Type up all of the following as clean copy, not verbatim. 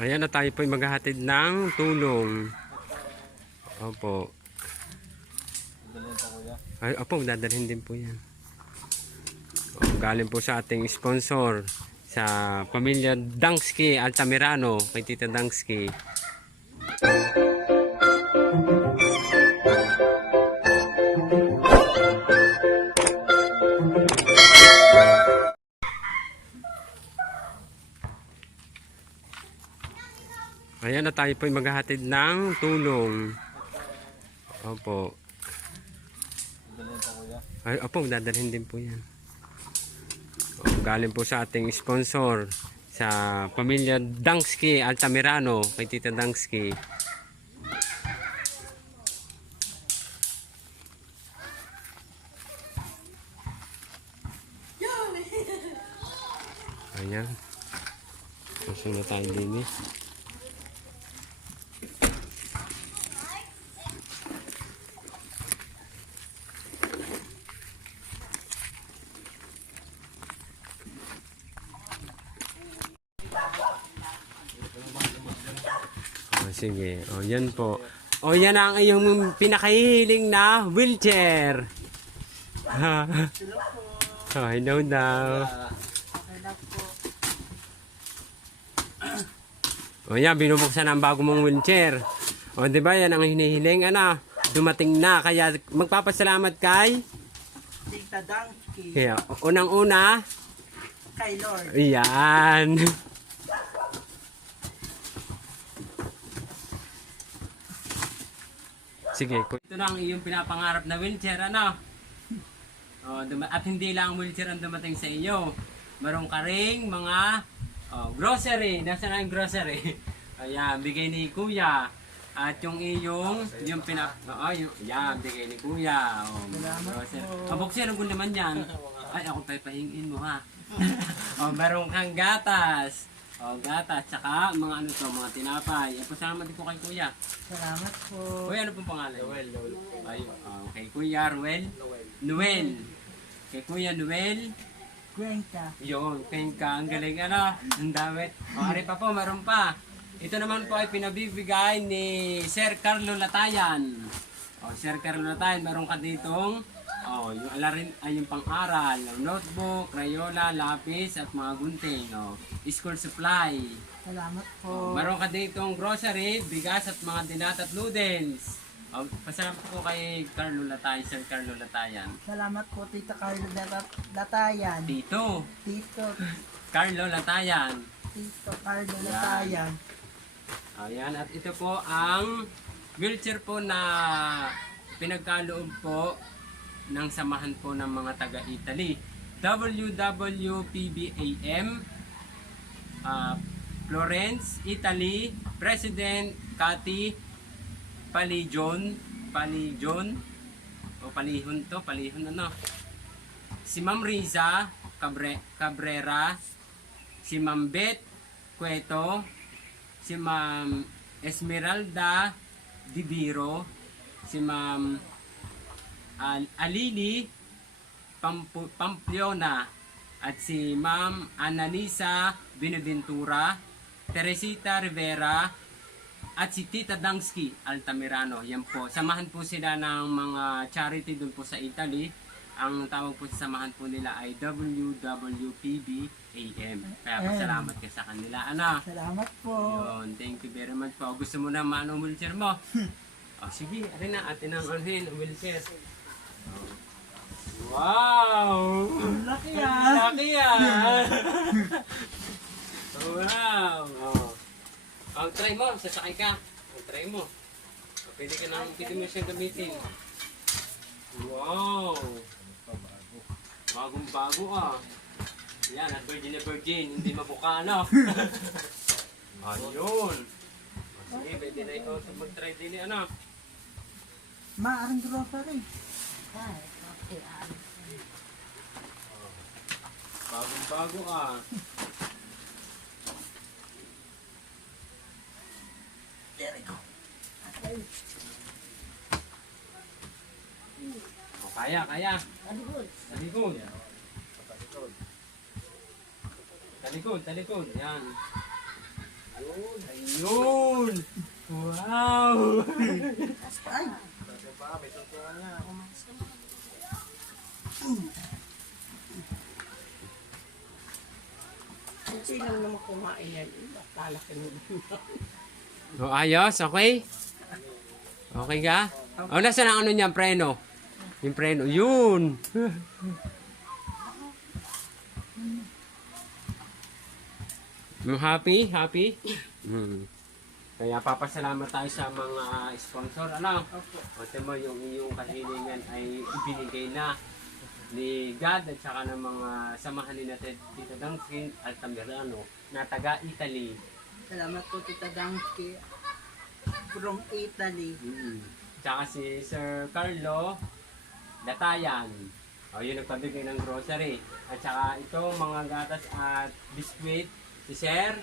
Ayan na tayo po ay maghahatid ng tulong. Opo. Ay, opo, dadalhin din po yan. Galing po sa ating sponsor sa pamilya Dangsky Altamirano, kay Tita Dangsky. Ayan na tayo po ay maghahatid ng tulong. Opo. Ay, opo, dadalhin din po yan. Galing po sa ating sponsor sa pamilya Dangsky Altamirano, kay Tita Dangsky. Ayan. Susunod tayo din eh. Sige, o yan po. O yan ang iyong pinakahiling na wheelchair. Oh, hello daw. O yan, binubuksan ang bago mong wheelchair. O diba yan ang hinihiling, ano, dumating na. Kaya magpapasalamat kay Tita Dangsky. kaya, unang-una Kay Lord. yan. Sige, ito na ang iyong pinapangarap na wheelchair, ano? At hindi lang wheelchair ang dumating sa iyo. Meron ka ring mga grocery. Nasaan ang grocery? Ayan, bigay ni Kuya. At yung iyong, yung yan, bigay ni Kuya. Grocery. Buksin ko naman yan. Ay, ako pahingin mo ha. Meron kang gatas. Gatas, tsaka mga ano to, mga tinapay. Pasalamat din ko kay Kuya. Salamat po. Kuya, ano pong pangalan? Noel. Ay, kay Kuya Ruel. Noel. Kay Kuya Noel. Cuenca. Yun, Cuenca. Ang galing, ano? Ang dami. Ari pa po, meron pa. Ito naman po ay pinabibigay ni Sir Carlo Latayan. Sir Carlo Latayan, meron ka ditong yung alarin ay yung pang-aral, notebook, crayola, lapis at mga gunting, school supply. Salamat po. Meron ka ditong grocery, bigas at mga dilat at noodles. Pasalamat po kay Carlo Latayan, Sir Carlo Latayan. Salamat po, Tita Carlo Latayan. Tito Tito. Carlo Latayan. Tito Carlo Latayan. Ayan, at ito po ang wheelchair po na pinagkaloob po ng samahan po ng mga taga-Italy. WWPBAM, Florence, Italy, President Cathy Palihon, si Ma'am Riza Cabrera, si Ma'am Beth Cueto, si Ma'am Esmeralda Dibiro, si Ma'am Alili Pampliona, at si Ma'am Annalisa Benaventura, Teresita Rivera, at si Tita Dangsky Altamirano. Yan po. Samahan po sila ng mga charity doon po sa Italy. Ang tawag po sa samahan po nila ay WWPBAM. Kaya pasalamat ka sa kanila. Ano? Salamat po. Yun, thank you very much po. Gusto mo na maano wheelchair mo? Sige, arin na. Atin ang anuhin, wheelchair. Wow! Laki yan. Laki yan! Wow! Try mo, sasakay ka. Try mo. Pwede mo siyang gamitin. Wow! Bagong bago Yan, at virgin na virgin. Hindi mabuka, no? Ayun! Sige, pwede na ikaw mag-try din, ano? Maaaring grocery. Bagong bago There we go. Kaya. Talikod. Yan. Ayun! Wow! Ay, Hindi lang naman kumain yan. Talaki mo. O, ayos? Okay? Okay ka? O, nasa ang ano niya, preno? Yung preno. Yun! Happy? Happy? Kaya papasalamat tayo sa mga sponsor. Ano? O, mo yung iyong kahilingan ay ibinigay na ni God at saka ng mga samahan ni natin Tito Dangskin at Tamirano na taga Italy. salamat po Tita Dangsky from Italy. Tsaka si Sir Carlo Datayan. O, yun nagpabigay ng grocery. At saka itong mga gatas at biskwit, si Sir.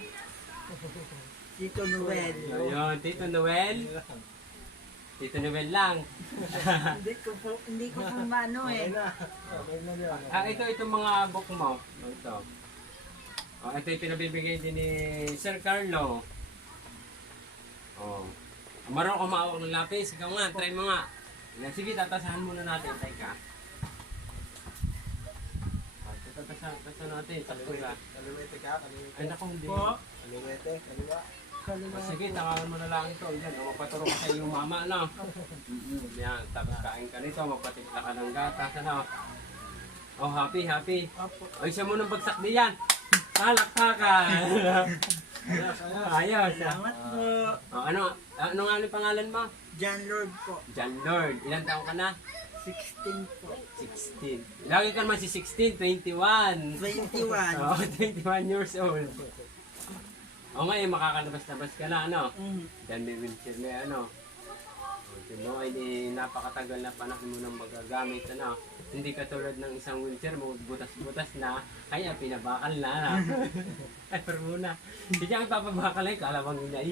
Tito Noel. Ayun, Tito Noel. Tito Noel lang. hindi ko po mano eh. Itong mga book mo. Ito. O, ito yung pinabibigay din ni Sir Carlo. O. Marunong ko maawak ng lapis. Ikaw nga, try mo nga. Yan, sige, tatasahan muna natin. Teka. Tatasahan natin. Takbo ka. Ay, naku, hindi. Po. O, sige, tangalan mo na lang ito. Yan, o, magpaturo ka sa iyong mama, no? Yan, tapos kain ka nito. Magpatimpla ka ng gatas, ano? Oh, happy, happy. O, isa mo ng bagsak di yan. Palakpakan. Ayos. Salamat po. O, ano nga ang pangalan mo? John Lord po. John Lord. Ilan taong ka na? 16 po. 16. Lagi ka naman si 16, 21. 21. Oo, 21 years old. O ngayon, makakalabas-labas ka na, ano? Dan may wheelchair na, ano? O, diba, hindi napakatagal na panahon mo nang magagamit, ano? Hindi katulad ng isang wheelchair mo, butas-butas na, kaya pinabakal na, ano? Ay, pero muna. Hindi ang papabakal ay kalawang inay.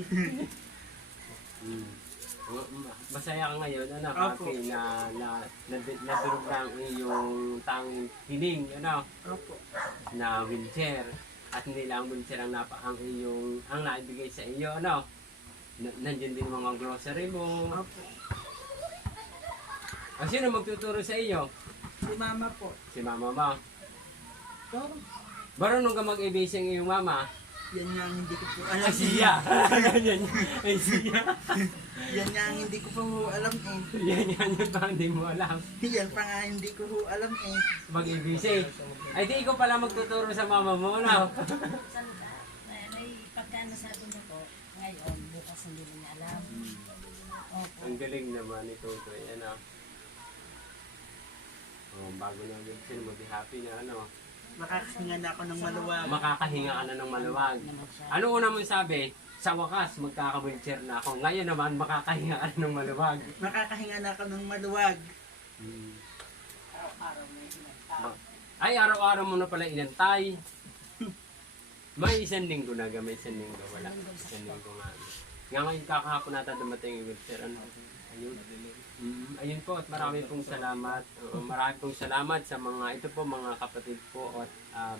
Masaya ka ngayon, ano? Happy na nadurog na ang iyong tanging hiling, ano? Opo. Na wheelchair. At hindi lang wheelchair ang ang naibigay sa iyo, ano? Nandiyan din mga grocery mo. Opo. Sino magtuturo sa iyo? Si Mama po. Si mama mo. So, Marunong ka mag-ABC ang iyong mama? yan nga ang hindi ko po alam. Ay, siya! Ay, siya! Yan nga ang hindi ko po alam eh. Yan yung pa hindi mo alam. Yan pa nga hindi ko po alam eh. Mag-ABC. Ay, di ikaw pala magtuturo sa mama mo, ano? May pagkano sabi niyo po, ngayon, bukas hindi niya alam. Opo. Ang galing naman ito. Yan, bago na wheelchair mo, di happy na, ano? Makakahinga na ako ng maluwag. Makakahinga ka na ng maluwag. Naman siya. Ano una mo sabi? Sa wakas, magkaka-wheelchair na ako. Ngayon naman, makakahinga ka na ng maluwag. Makakahinga na ako ng maluwag. Ay, araw-araw mo na pala inantay. May isang linggo na, may isang linggo. Wala. Isang linggo nga. Nga ngayon kakahapon nata dumating yung wheelchair. Ano? Ayun. Ayun po at marami pong salamat. Marami pong salamat sa mga, ito po mga kapatid po at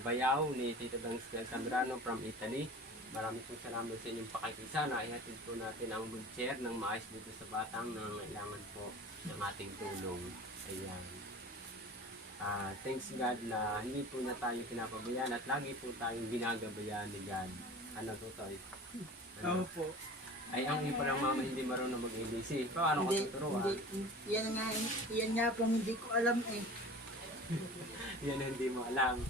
bayaw ni Tito Dangsky Tamirano from Italy. Marami pong salamat sa inyong pakikisa na ihatid po natin ang wheelchair ng maayos dito sa batang na kailangan po ng ating tulong. Ayan. Thanks God na hindi po na tayo pinapabayaan at lagi po tayong ginagabayaan ni God. Ano to, Toy? Ano? Opo. Ay, ang iyo palang mama hindi marunong mag-ABC. Paano ka tuturuan? Yan nga po hindi ko alam eh. Yan hindi mo alam.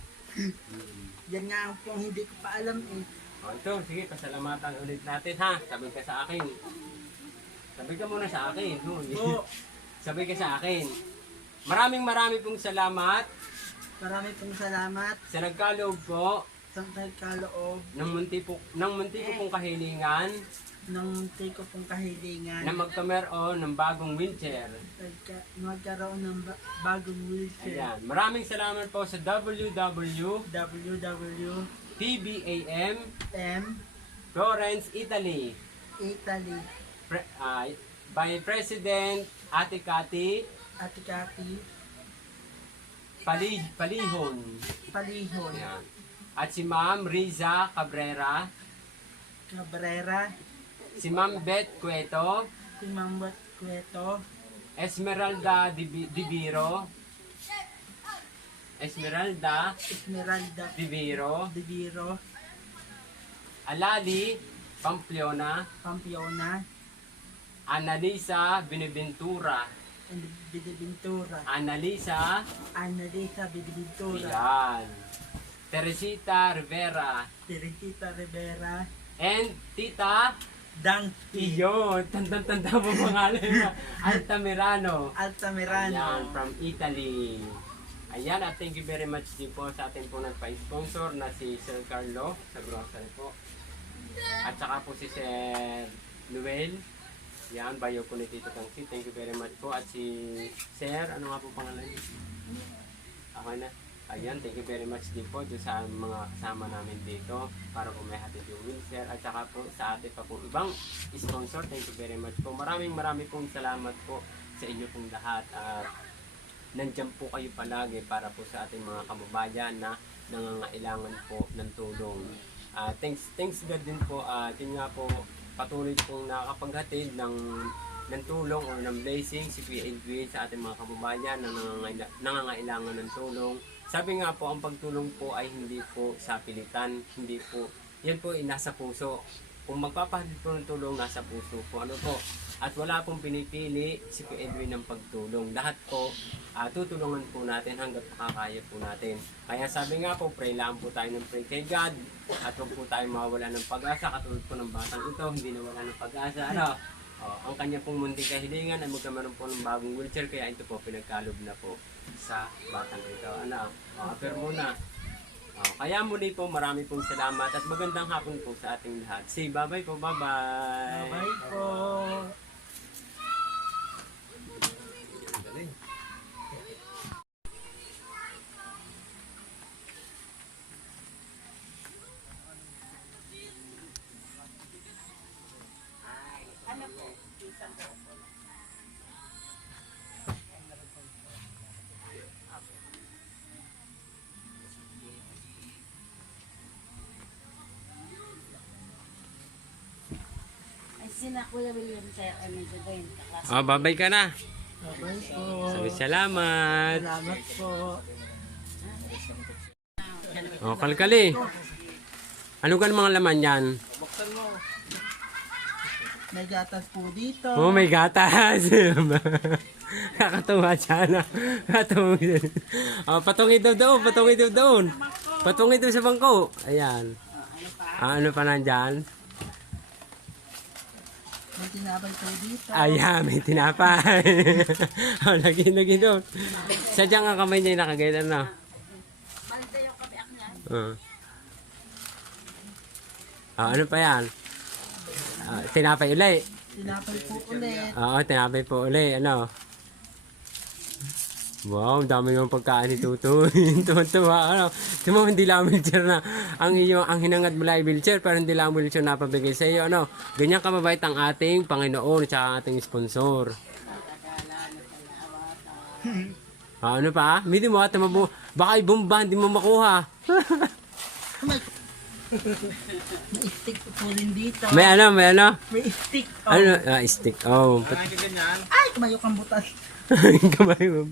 Yan nga po hindi ko pa alam eh. O ito, sige, pasalamatan ulit natin ha. Sabi ka sa akin. Sabi ka muna sa akin. Po, Sabi ka sa akin. Maraming pong salamat marami pong salamat sa nagkaloob po sa nagkaloob ng munti ko pong kahilingan ng munti ko pong kahilingan na magkameron ng bagong wheelchair. magkaroon ng bagong wheelchair. Ayan. Maraming salamat po sa WWW.PBAM PBAM Florence, Italy. Italy By President Ate Cathy Ate Cathy Palihon. Palihon. Ayan. At si Ma'am Riza Cabrera Cabrera, si Ma'am Beth Cueto, si Mambat Cueto, Esmeralda Diviro, Esmeralda Esmeralda Diviro, Diviro, Alali Pamplona, Pampiona, Annalisa Biniventura, Bidibintura, Annalisa, Annalisa Bidibintura, yan, Teresita Rivera, Teresita Rivera, and Tita Dangki, Iyo, tanda mo pangalan mo. Altamirano. Altamirano. Ayan, from Italy. Ayan, at thank you very much din po sa ating po nagpa-sponsor na si Sir Carlo sa grocery po. At saka po si Sir Noel. Yan, bayo po ni Tito Tangsi. Thank you very much po. At si Sir, ano nga po pangalan niyo? Okay na. Ayan, thank you very much din po doon sa mga kasama namin dito para po may hatid yung wheelchair at saka po sa ating pa po ibang sponsor. Thank you very much po. Maraming pong salamat po sa inyo pong lahat at nandiyan po kayo palagi para po sa ating mga kababayan na nangangailangan po ng tulong. Thanks God din po. Yun nga po, patuloy pong nakakapaghatid ng tulong o ng blessing si Kuya Edwin sa ating mga kababayan na nangangailangan ng tulong. Sabi nga po, ang pagtulong po ay hindi po sa pilitan, hindi po, yan po ay nasa puso. Kung magpapahatid po ng tulong, nasa puso po. Ano po? At wala pong pinipili si Kuya Edwin ng pagtulong. Lahat po, tutulungan po natin hanggat makakaya po natin. Kaya sabi nga po, pray lang po tayo ng pray kay God. At huwag po tayo mawala ng pag-asa. Katulad po ng batang ito, hindi nawala ng pag-asa. Ano? Ang kanya pong munting kahilingan ay magkamaroon po ng bagong wheelchair. Kaya ito po, pinagkalob na po sa batang ito. Ano? Pero muna. Kaya muli po, marami pong salamat at magandang hapon po sa ating lahat. Say bye-bye po, bye-bye. Bye po. Ay, sina Kuya William sir, ay medyo din. Kaklase. Bye-bye ka na. Bye po. Sabi salamat. Salamat po. Kalkali. Ano ka mga laman yan? May gatas po dito. Oh, may gatas. Kakatuwa siya na. Katungin. Patungin daw doon. Patungin daw doon. Patungin daw sa bangko. Ayan. Ano pa nandyan? May tinapay po dito. Ayan, may tinapay. Lagi doon. Sadyang ang kamay niya yung nakagayad na. Malita yung kabiak niya. Ano pa yan? Tinapay uli. Tinapay po ulit. Oo, tinapay po uli. Ano? Wow, ang dami yung pagkain ni Tutoy. Tuwa-tuwa. Ano? Tumo, hindi lang wheelchair na. Ang hinangad mo lang wheelchair, pero hindi lang wheelchair na pabigay sa iyo. Ano? Ganyan kamabait ang ating Panginoon at ang ating sponsor. Ano pa? Hindi mo at baka ibumba, hindi mo makuha. May stick po din dito. May ano? May stick. Oh. Ano? Stick. Oh. Ay, kumayo kang butas. Kamay mo.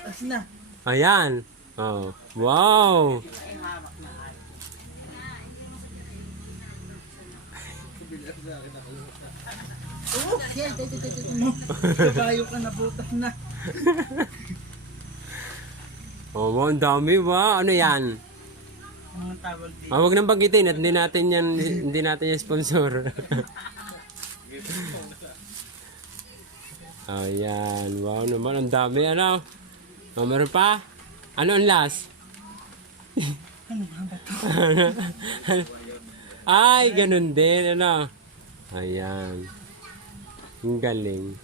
Tapos na. Ayan. Oh. Wow. Oh, yan. Kumayo ka na butas na. Oh, wow, ang dami ba? Ano yan? Ang tawag dito. Huwag nang bagitin at hindi natin yan sponsor. Ayan. Wow naman. Ang dami. Ano? Meron pa? Ano ang last? Ay, ganun din. Ano? Ayan. Ang galing.